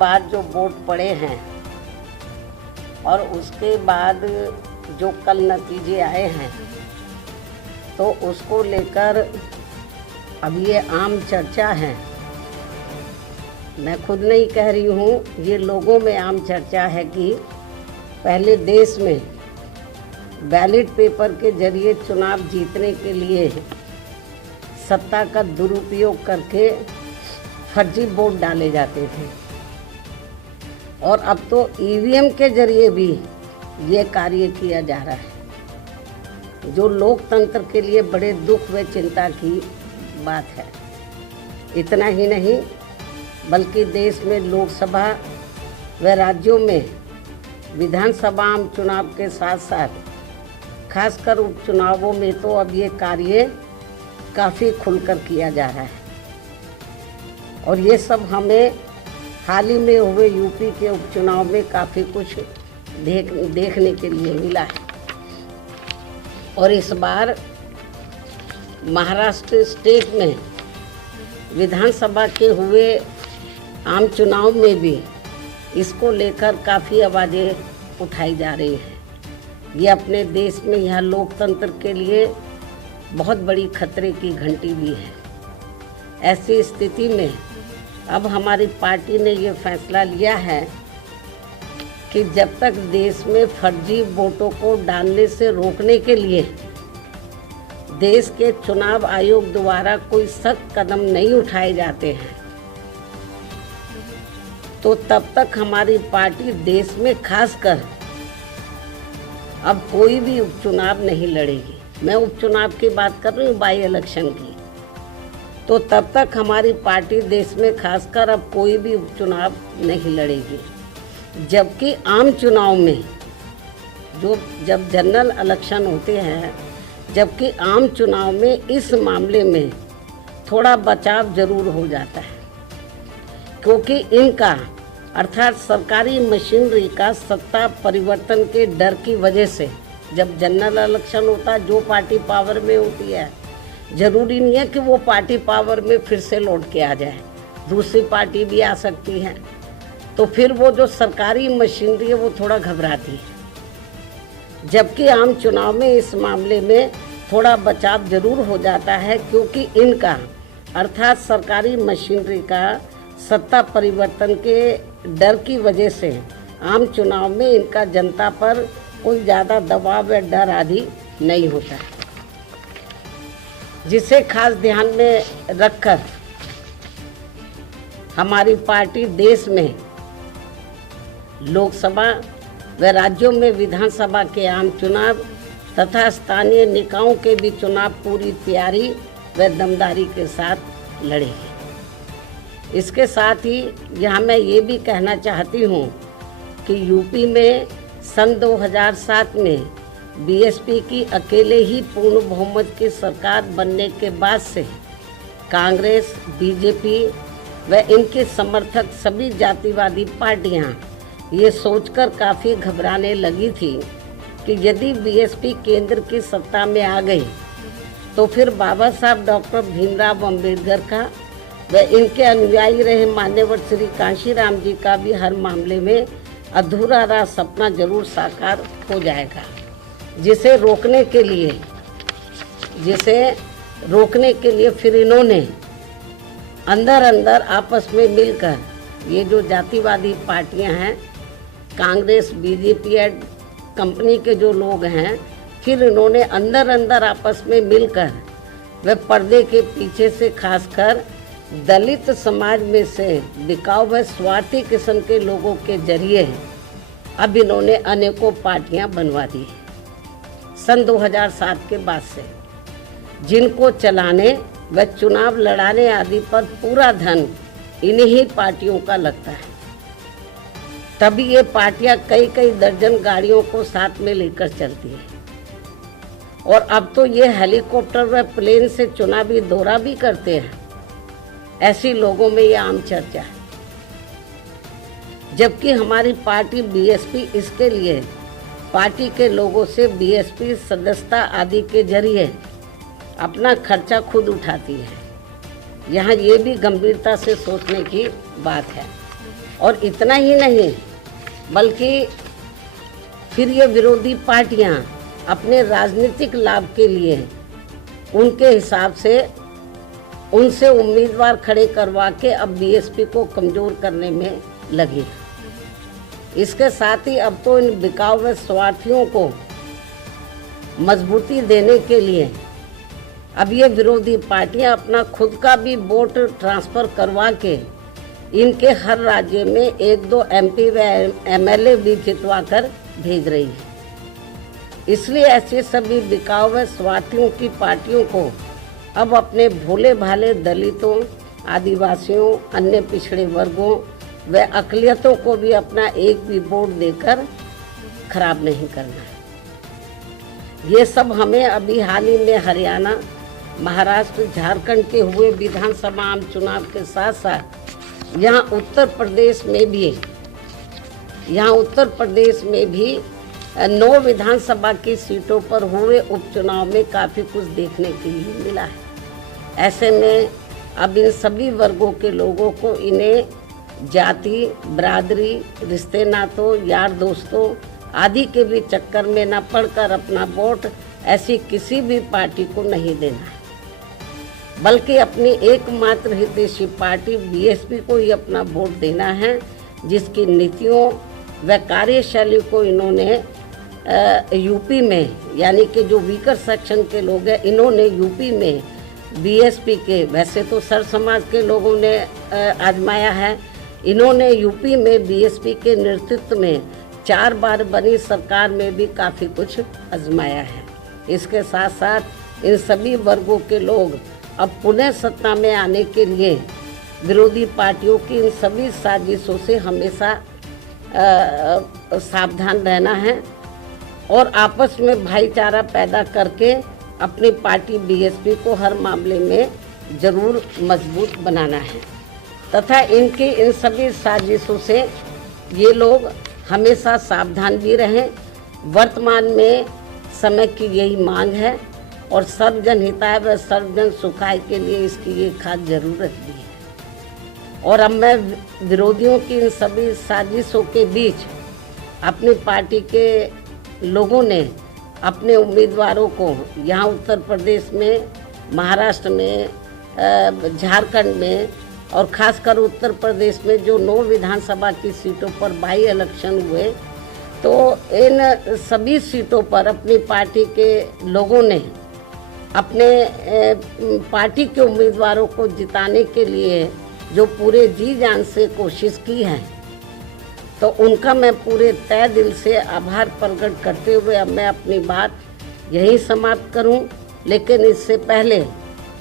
बाद जो वोट पड़े हैं और उसके बाद जो कल नतीजे आए हैं, तो उसको लेकर अब ये आम चर्चा है। मैं खुद नहीं कह रही हूँ, ये लोगों में आम चर्चा है कि पहले देश में बैलेट पेपर के जरिए चुनाव जीतने के लिए सत्ता का दुरुपयोग करके फर्जी वोट डाले जाते थे, और अब तो ईवीएम के जरिए भी ये कार्य किया जा रहा है, जो लोकतंत्र के लिए बड़े दुख व चिंता की बात है। इतना ही नहीं, बल्कि देश में लोकसभा व राज्यों में विधानसभा आम चुनाव के साथ साथ खासकर उपचुनावों में तो अब ये कार्य काफ़ी खुलकर किया जा रहा है। और ये सब हमें हाल ही में हुए यूपी के उपचुनाव में काफ़ी कुछ देखने के लिए मिला है। और इस बार महाराष्ट्र स्टेट में विधानसभा के हुए आम चुनाव में भी इसको लेकर काफ़ी आवाज़ें उठाई जा रही हैं। ये अपने देश में यह लोकतंत्र के लिए बहुत बड़ी खतरे की घंटी भी है। ऐसी स्थिति में अब हमारी पार्टी ने ये फैसला लिया है कि जब तक देश में फर्जी वोटों को डालने से रोकने के लिए देश के चुनाव आयोग द्वारा कोई सख्त कदम नहीं उठाए जाते हैं, तो तब तक हमारी पार्टी देश में खासकर अब कोई भी उपचुनाव नहीं लड़ेगी। मैं उपचुनाव की बात कर रही हूँ, बाई इलेक्शन की। तो तब तक हमारी पार्टी देश में खासकर अब कोई भी उपचुनाव नहीं लड़ेगी। जबकि आम चुनाव में जब जनरल इलेक्शन होते हैं, जबकि आम चुनाव में इस मामले में थोड़ा बचाव जरूर हो जाता है, क्योंकि इनका अर्थात सरकारी मशीनरी का सत्ता परिवर्तन के डर की वजह से जब जनरल इलेक्शन होता है, जो पार्टी पावर में होती है, जरूरी नहीं है कि वो पार्टी पावर में फिर से लौट के आ जाए, दूसरी पार्टी भी आ सकती है। तो फिर वो जो सरकारी मशीनरी है वो थोड़ा घबराती है। जबकि आम चुनाव में इस मामले में थोड़ा बचाव जरूर हो जाता है, क्योंकि इनका अर्थात सरकारी मशीनरी का सत्ता परिवर्तन के डर की वजह से आम चुनाव में इनका जनता पर कोई ज़्यादा दबाव या डर आदि नहीं होता है, जिसे खास ध्यान में रखकर हमारी पार्टी देश में लोकसभा व राज्यों में विधानसभा के आम चुनाव तथा स्थानीय निकायों के भी चुनाव पूरी तैयारी व दमदारी के साथ लड़ेगी। इसके साथ ही यहाँ मैं ये भी कहना चाहती हूँ कि यूपी में सन 2007 में बीएसपी की अकेले ही पूर्ण बहुमत की सरकार बनने के बाद से कांग्रेस, बीजेपी व इनके समर्थक सभी जातिवादी पार्टियाँ ये सोचकर काफ़ी घबराने लगी थी कि यदि बीएसपी केंद्र की सत्ता में आ गई तो फिर बाबा साहब डॉक्टर भीमराव अम्बेडकर का व इनके अनुयायी रहे मान्यवर श्री कांशीराम जी का भी हर मामले में अधूरा रहा सपना जरूर साकार हो जाएगा, जिसे रोकने के लिए फिर इन्होंने अंदर अंदर आपस में मिलकर ये जो जातिवादी पार्टियां हैं, कांग्रेस, बीजेपी एड कंपनी के जो लोग हैं, फिर इन्होंने अंदर अंदर आपस में मिलकर व पर्दे के पीछे से खासकर दलित समाज में से बिकाऊ व स्वार्थी किस्म के लोगों के जरिए अब इन्होंने अनेकों पार्टियां बनवा दी सन 2007 के बाद से, जिनको चलाने व चुनाव लड़ाने आदि पर पूरा धन इन्हीं पार्टियों का लगता है। तभी ये पार्टियां कई कई दर्जन गाड़ियों को साथ में लेकर चलती है, और अब तो ये हेलीकॉप्टर व प्लेन से चुनावी दौरा भी करते हैं। ऐसी लोगों में ये आम चर्चा है। जबकि हमारी पार्टी बीएसपी इसके लिए पार्टी के लोगों से बीएसपी सदस्यता आदि के जरिए अपना खर्चा खुद उठाती है। यहाँ ये भी गंभीरता से सोचने की बात है। और इतना ही नहीं, बल्कि फिर ये विरोधी पार्टियां अपने राजनीतिक लाभ के लिए उनके हिसाब से उनसे उम्मीदवार खड़े करवा के अब बीएसपी को कमज़ोर करने में लगी। इसके साथ ही अब तो इन बिकाऊ व स्वार्थियों को मजबूती देने के लिए अब ये विरोधी पार्टियां अपना खुद का भी वोट ट्रांसफ़र करवा के इनके हर राज्य में 1-2 MP व MLA भी जितवा कर भेज रही है। इसलिए ऐसे सभी बिकाऊ व स्वार्थियों की पार्टियों को अब अपने भोले भाले दलितों, आदिवासियों, अन्य पिछड़े वर्गों व अक़लियतों को भी अपना एक भी वोट देकर खराब नहीं करना है। ये सब हमें अभी हाल ही में हरियाणा, महाराष्ट्र, झारखंड के हुए विधानसभा आम चुनाव के साथ साथ यहाँ उत्तर प्रदेश में भी 9 विधानसभा की सीटों पर हुए उपचुनाव में काफ़ी कुछ देखने के लिए मिला है। ऐसे में अब इन सभी वर्गों के लोगों को इन्हें जाति, बरादरी, रिश्ते नातों, यार दोस्तों आदि के भी चक्कर में न पड़कर अपना वोट ऐसी किसी भी पार्टी को नहीं देना है, बल्कि अपनी एकमात्र हितैषी पार्टी बीएसपी को ही अपना वोट देना है, जिसकी नीतियों व कार्यशैली को इन्होंने यूपी में, यानी कि जो वीकर सेक्शन के लोग हैं, इन्होंने यूपी में बीएसपी के, वैसे तो सर समाज के लोगों ने आजमाया है, इन्होंने यूपी में बीएसपी के नेतृत्व में 4 बार बनी सरकार में भी काफ़ी कुछ आजमाया है। इसके साथ साथ इन सभी वर्गों के लोग अब पुनः सत्ता में आने के लिए विरोधी पार्टियों की इन सभी साजिशों से हमेशा सावधान रहना है और आपस में भाईचारा पैदा करके अपनी पार्टी बीएसपी को हर मामले में ज़रूर मजबूत बनाना है तथा इनकी इन सभी साजिशों से ये लोग हमेशा सावधान भी रहें। वर्तमान में समय की यही मांग है और सर्वजन हिताय व सर्वजन सुखाय के लिए इसकी ये खास ज़रूरत भी है। और अब मैं विरोधियों की इन सभी साजिशों के बीच अपनी पार्टी के लोगों ने अपने उम्मीदवारों को यहाँ उत्तर प्रदेश में, महाराष्ट्र में, झारखंड में और ख़ासकर उत्तर प्रदेश में जो 9 विधानसभा की सीटों पर बाई इलेक्शन हुए, तो इन सभी सीटों पर अपनी पार्टी के लोगों ने अपने पार्टी के उम्मीदवारों को जिताने के लिए जो पूरे जी जान से कोशिश की है, तो उनका मैं पूरे तय दिल से आभार प्रकट करते हुए अब मैं अपनी बात यही समाप्त करूं। लेकिन इससे पहले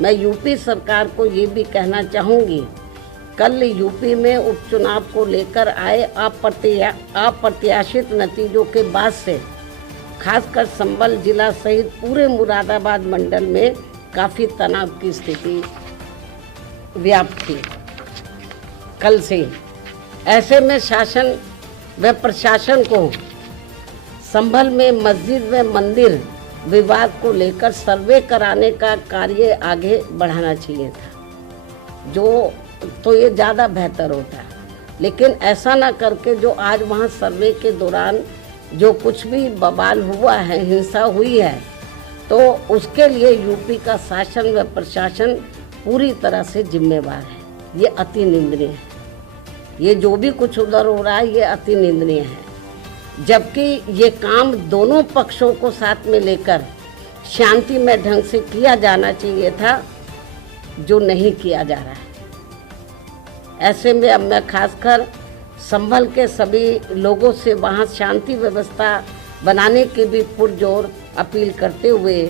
मैं यूपी सरकार को ये भी कहना चाहूँगी, कल यूपी में उपचुनाव को लेकर आए अप्रत्याशित नतीजों के बाद से खासकर संभल जिला सहित पूरे मुरादाबाद मंडल में काफ़ी तनाव की स्थिति व्याप्त थी कल से। ऐसे में शासन व प्रशासन को संभल में मस्जिद व मंदिर विवाद को लेकर सर्वे कराने का कार्य आगे बढ़ाना चाहिए था, जो तो ये ज़्यादा बेहतर होता। लेकिन ऐसा ना करके जो आज वहाँ सर्वे के दौरान जो कुछ भी बवाल हुआ है, हिंसा हुई है, तो उसके लिए यूपी का शासन व प्रशासन पूरी तरह से जिम्मेवार है। ये अति निंदनीय है। ये जो भी कुछ उधर हो रहा है ये अति निंदनीय है, जबकि ये काम दोनों पक्षों को साथ में लेकर शांतिमय ढंग से किया जाना चाहिए था, जो नहीं किया जा रहा है। ऐसे में अब मैं खासकर संभल के सभी लोगों से वहाँ शांति व्यवस्था बनाने की भी पुरजोर अपील करते हुए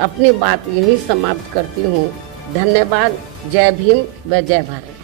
अपनी बात यहीं समाप्त करती हूँ। धन्यवाद। जय भीम व जय भारत।